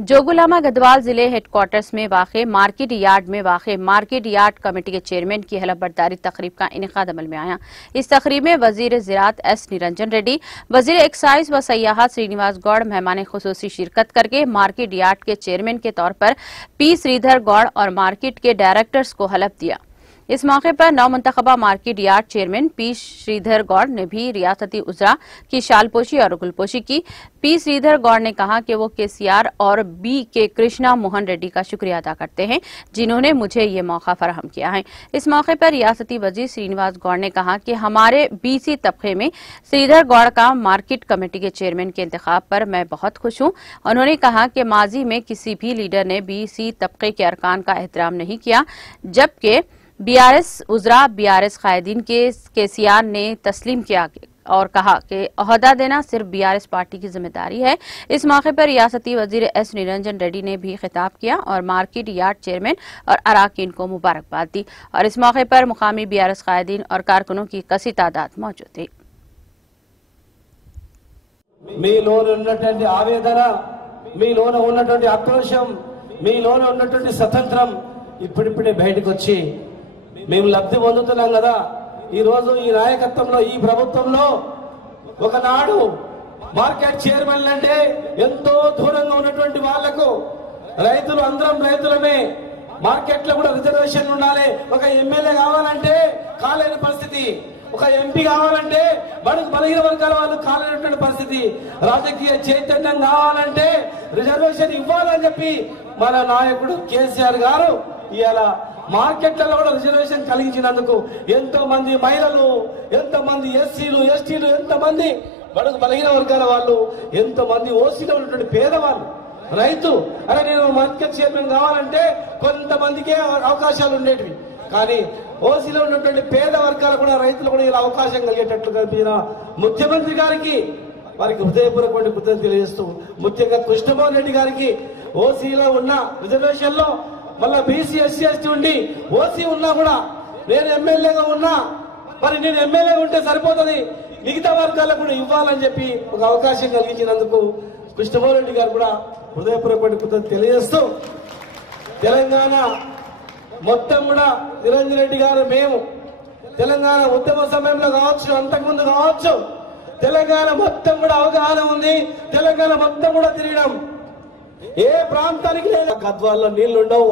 जोगुलामा गढ़वाल जिले हेडक्वार्टर्स में वाक़े मार्केट यार्ड में वाक़े मार्केट यार्ड कमेटी के चेयरमैन की हलफबरदारी तकरीब का इनेकाद अमल में आया। इस तकरीब में वजीर ज़राअत एस निरंजन रेड्डी, वजीर एक्साइज व सयाहत श्रीनिवास गौड़ मेहमान खुसूसी शिरकत करके मार्केट यार्ड के चेयरमैन के तौर पर पी श्रीधर गौड़ और मार्केट के डायरेक्टर्स को हलफ दिया। इस मौके पर नवमुंतखबा market yard chairman P Sridhar Goud ने भी रियासती उजरा की शालपोशी और गुलपोशी की। पी श्रीधर गौड़ ने कहा कि वो केसीआर और बी के कृष्णा मोहन रेड्डी का शुक्रिया अदा करते हैं जिन्होंने मुझे ये मौका फराहम किया है। इस मौके पर रियासती वजीर श्रीनिवास गौड़ ने कहा कि हमारे बीसी तबके में श्रीधर गौड़ का मार्केट कमेटी के चेयरमैन के इंतखाब पर मैं बहुत खुश हूँ। उन्होंने कहा कि माजी में किसी भी लीडर ने बीसी तबके के अरकान का एहतराम नहीं किया, जबकि बीआरएस उजरा बीआरएस कायदीन के केसीआर ने तस्लीम किया और कहा कि ओहदा देना सिर्फ बीआरएस पार्टी की जिम्मेदारी है। इस मौके पर रियासती वजीर एस निरंजन रेड्डी ने भी खिताब किया और मार्केट यार्ड चेयरमैन और अराकीन को मुबारकबाद दी और इस मौके पर मुकामी बीआरएस कायदीन और कारकुनों की कसी तादाद मौजूद थी। మీలోన ఉన్నటువంటి ఆవేదన, మీలోన ఉన్నటువంటి ఆక్రోశం, మీలోన ఉన్నటువంటి స్వతంత్రం ఇప్పుడిప్పుడే బయటకు వచ్చి మేము లబ్ధి పొందుతున్నాం కదా। ఈ రోజు ఈ నాయకత్వంలో ఈ ప్రభుత్వంలో ఒకనాడు మార్కెట్ చైర్మన్ అంటే ఎంతో దూరంగా ఉన్నటువంటి వాళ్లకు రైతులు అందరం రైతులమే, మార్కెట్ లో కూడా రిజర్వేషన్ ఉండాలి, ఒక ఎమ్మెల్యే కావాలంటే కాలేని పరిస్థితి, ఒక ఎంపీ కావాలంటే బడుగు బలహీన వర్గాల వాళ్ళు కాలేనటువంటి పరిస్థితి, రాజకీయ చైతన్యం కావాలంటే రిజర్వేషన్ ఇవ్వాలని చెప్పి మన నాయకుడు కేసీఆర్ గారు ఇవాళ మార్కెట్లలో కూడా రిజర్వేషన్ కలిగించినందుకు ఎంతో మంది మహిళలు, ఎంతో మంది ఎస్సీలు ఎస్టీలు, ఎంతో మంది బడుగు బలహీన వర్గాల వాళ్ళు, ఎంతో మంది ఓసీలో ఉన్నటువంటి పేదవాళ్ళు, రైతు అరే నేను మార్కెట్ చైర్మన్ కావాలంటే కొంతమందికే అవకాశాలు ఉండేటివి, కానీ ఓసీలో ఉన్నటువంటి పేద వర్గాలు కూడా రైతులు కూడా ఇలా అవకాశం కలిగేటట్లు కల్పించిన ముఖ్యమంత్రి గారికి వారికి హృదయపూర్వకమైన కృతజ్ఞతలు తెలియజేస్తూ, ముఖ్యంగా కృష్ణమోహన్ రెడ్డి గారికి ఓసీలో ఉన్న రిజర్వేషన్ లో మళ్ళా బీసీ ఎస్సీ ఎస్టీ ఉండి ఓసీ ఉన్నా కూడా నేను ఎమ్మెల్యేగా ఉన్నా, మరి నేను ఎమ్మెల్యే ఉంటే సరిపోతుంది, మిగతా వర్గాలకు కూడా ఇవ్వాలని చెప్పి ఒక అవకాశం కలిగించినందుకు కృష్ణమోహన్ రెడ్డి గారు కూడా హృదయపూర్వకమైన కృతజ్ఞతలు తెలియజేస్తూ, తెలంగాణ మొత్తం కూడా నిరంజన్ రెడ్డి గారు మేము తెలంగాణ ఉద్యమ సమయంలో కావచ్చు, అంతకుముందు కావచ్చు, తెలంగాణ మొత్తం కూడా అవగాహన ఉంది, తెలంగాణ మొత్తం కూడా తిరిగినాం, ఏ ప్రాంతానికి గద్వాల్లో నీళ్లు ఉండవు,